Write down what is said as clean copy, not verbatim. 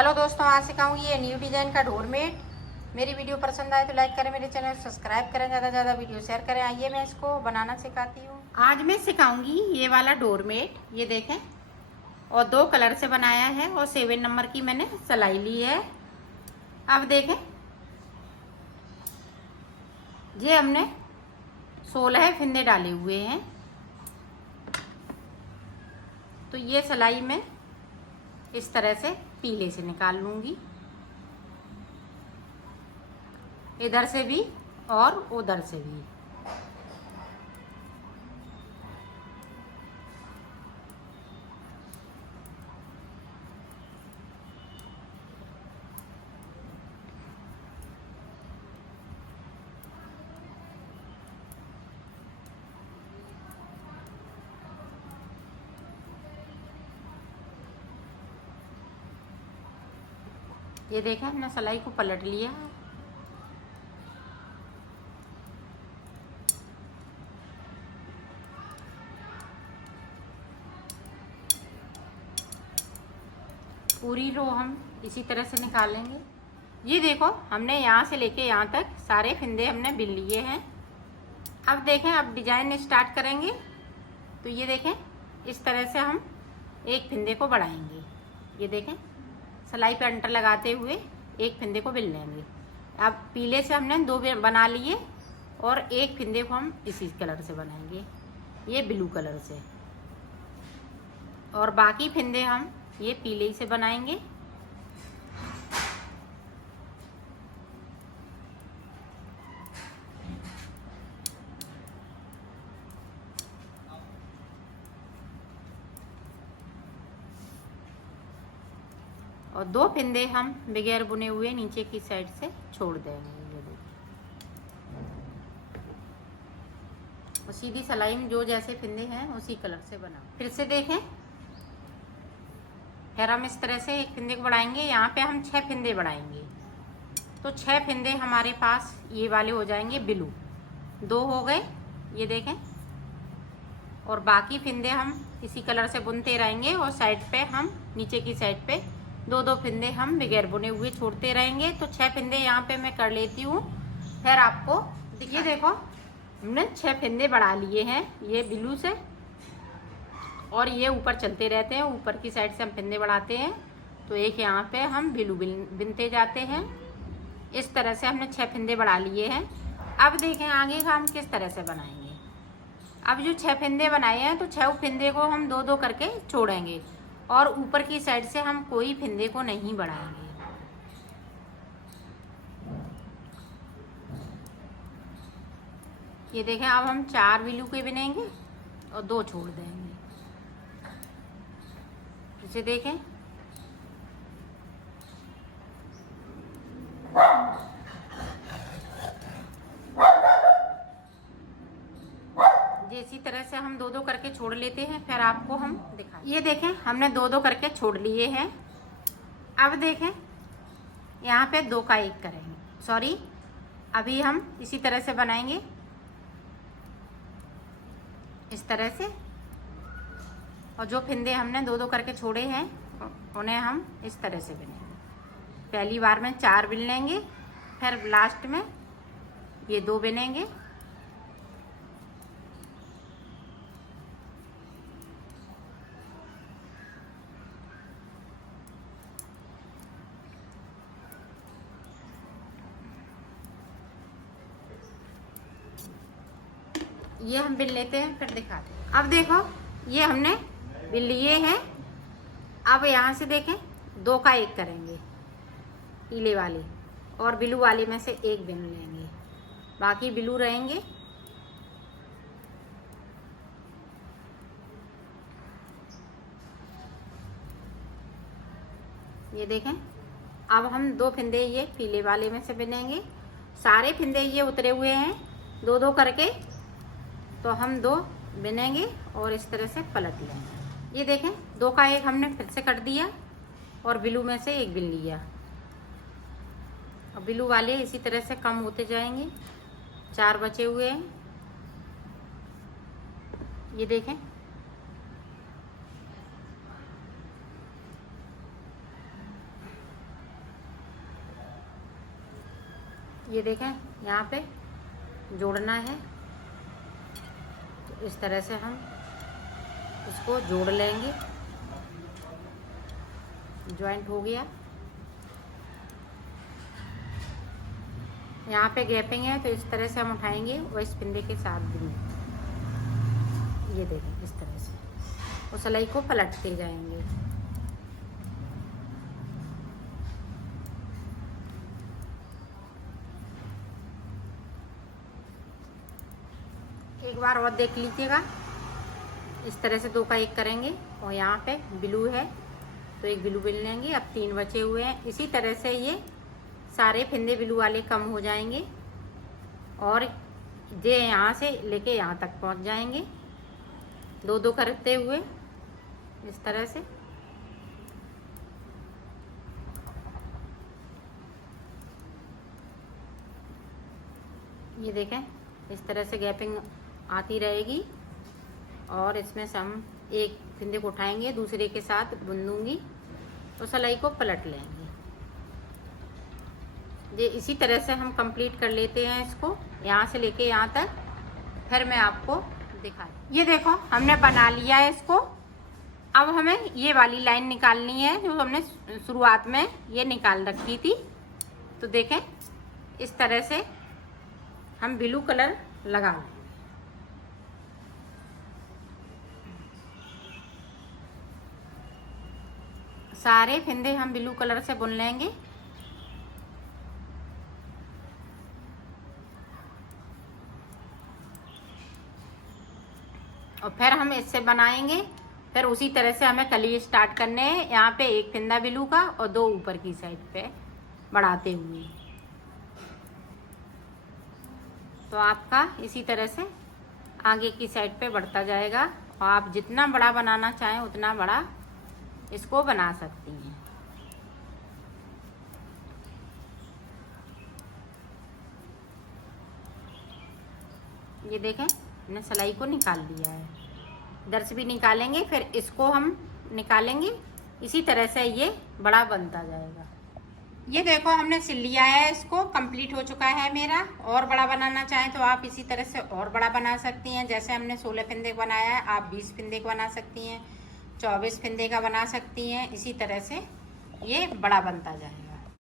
Hello दोस्तों, आज सिखाऊंगी ये न्यू डिजाइन का डोरमेट। मेरी वीडियो पसंद आए तो लाइक करें, मेरे चैनल को सब्सक्राइब करें, ज़्यादा से ज़्यादा वीडियो शेयर करें। आइए मैं इसको बनाना सिखाती हूँ। आज मैं सिखाऊंगी ये वाला डोरमेट। ये देखें, और 2 कलर से बनाया है और 7 नंबर की मैंने सिलाई ली है। अब देखें, ये हमने 16 फंदे डाले हुए हैं। तो ये सिलाई मैं इस तरह से पीले से निकाल लूंगी, इधर से भी और उधर से भी। ये देखें, हमने सिलाई को पलट लिया है। पूरी रो हम इसी तरह से निकालेंगे। ये देखो, हमने यहाँ से लेके यहाँ तक सारे फंदे हमने बिन लिए हैं। अब देखें, अब डिजाइन स्टार्ट करेंगे। तो ये देखें, इस तरह से हम एक फंदे को बढ़ाएंगे। ये देखें, सिलाई पे अंटर लगाते हुए एक फंदे को बिन लेंगे। अब पीले से हमने 2 बना लिए और एक फंदे को हम इसी कलर से बनाएंगे, ये ब्लू कलर से। और बाकी फंदे हम ये पीले से बनाएंगे। और 2 फंदे हम बगैर बुने हुए नीचे की साइड से छोड़ देंगे। ये देखिए, और सीधी सिलाई में जो जैसे फंदे हैं उसी कलर से बना। फिर से देखें, फिर हम इस तरह से एक फंदे को बढ़ाएंगे। यहाँ पे हम 6 फंदे बढ़ाएंगे। तो 6 फंदे हमारे पास ये वाले हो जाएंगे ब्लू। 2 हो गए, ये देखें। और बाकी फंदे हम इसी कलर से बुनते रहेंगे और साइड पे हम नीचे की साइड पे 2-2 फंदे हम बगैर बुने हुए छोड़ते रहेंगे। तो 6 फंदे यहाँ पे मैं कर लेती हूँ, फिर आपको। ये देखो, हमने 6 फंदे बढ़ा लिए हैं ये ब्लू से, और ये ऊपर चलते रहते हैं। ऊपर की साइड से हम फंदे बढ़ाते हैं, तो एक यहाँ पे हम ब्लू बिनते जाते हैं। इस तरह से हमने 6 फंदे बढ़ा लिए हैं। अब देखें आगे का हम किस तरह से बनाएंगे। अब जो 6 फंदे बनाए हैं, तो 6 फंदे को हम 2-2 करके छोड़ेंगे और ऊपर की साइड से हम कोई फंदे को नहीं बढ़ाएंगे। ये देखें, अब हम 4 ब्लू के बिनेंगे और 2 छोड़ देंगे। इसे देखें, इसी तरह से हम 2-2 करके छोड़ लेते हैं, फिर आपको हम दिखाएं। ये देखें, हमने 2-2 करके छोड़ लिए हैं। अब देखें, यहाँ पे 2 का 1 करेंगे। सॉरी, अभी हम इसी तरह से बनाएंगे, इस तरह से। और जो फंदे हमने 2-2 करके छोड़े हैं उन्हें हम इस तरह से बिनेंगे। पहली बार में 4 बिन लेंगे, फिर लास्ट में ये 2 बिनेंगे। ये हम बिन लेते हैं, फिर दिखाते हैं। अब देखो, ये हमने बिन लिए हैं। अब यहाँ से देखें, 2 का 1 करेंगे पीले वाले, और ब्लू वाले में से 1 बिन लेंगे, बाकी ब्लू रहेंगे। ये देखें, अब हम 2 फंदे ये पीले वाले में से बिनेंगे। सारे फंदे ये उतरे हुए हैं 2-2 करके, तो हम 2 बिनेंगे और इस तरह से पलट लेंगे। ये देखें, 2 का 1 हमने फिर से कर दिया और ब्लू में से 1 बिन लिया। और ब्लू वाले इसी तरह से कम होते जाएंगे। 4 बचे हुए हैं। ये देखें, ये देखें यहाँ पे जोड़ना है, तो इस तरह से हम इसको जोड़ लेंगे। जॉइंट हो गया। यहाँ पे गैपिंग है, तो इस तरह से हम उठाएंगे और इस पिंदे के साथ भी, ये देखें इस तरह से, और सिलाई को पलटते जाएंगे। एक बार और देख लीजिएगा। इस तरह से 2 का 1 करेंगे, और यहाँ पे ब्लू है तो एक ब्लू बिन लेंगे। अब 3 बचे हुए हैं। इसी तरह से ये सारे फिंदे ब्लू वाले कम हो जाएंगे, और ये यहाँ से लेके यहाँ तक पहुँच जाएंगे, 2-2 करते हुए इस तरह से। ये देखें इस तरह से गैपिंग आती रहेगी, और इसमें से हम एक फिंदे को उठाएंगे, दूसरे के साथ बुनूंगी और सिलाई को पलट लेंगे। ये इसी तरह से हम कंप्लीट कर लेते हैं इसको, यहाँ से लेके यहाँ तक। फिर मैं आपको दिखाई। ये देखो हमने बना लिया है इसको। अब हमें ये वाली लाइन निकालनी है जो हमने शुरुआत में ये निकाल रखी थी। तो देखें इस तरह से हम ब्लू कलर लगा लें। सारे फिंदे हम ब्लू कलर से बुन लेंगे। और फिर हम इससे बनाएंगे। फिर उसी तरह से हमें कली स्टार्ट करने हैं। यहाँ पे एक फिंदा ब्लू का और 2 ऊपर की साइड पे बढ़ाते हुए। तो आपका इसी तरह से आगे की साइड पे बढ़ता जाएगा, और आप जितना बड़ा बनाना चाहें उतना बड़ा इसको बना सकती हैं। ये देखें मैंने सिलाई को निकाल लिया है। इधर से भी निकालेंगे, फिर इसको हम निकालेंगे। इसी तरह से ये बड़ा बनता जाएगा। ये देखो हमने सिल लिया है, इसको कंप्लीट हो चुका है मेरा। और बड़ा बनाना चाहें तो आप इसी तरह से और बड़ा बना सकती हैं। जैसे हमने 16 फिंदे का बनाया है, आप 20 फिंदे का बना सकती हैं, 24 फिंदे का बना सकती हैं। इसी तरह से ये बड़ा बनता जाएगा।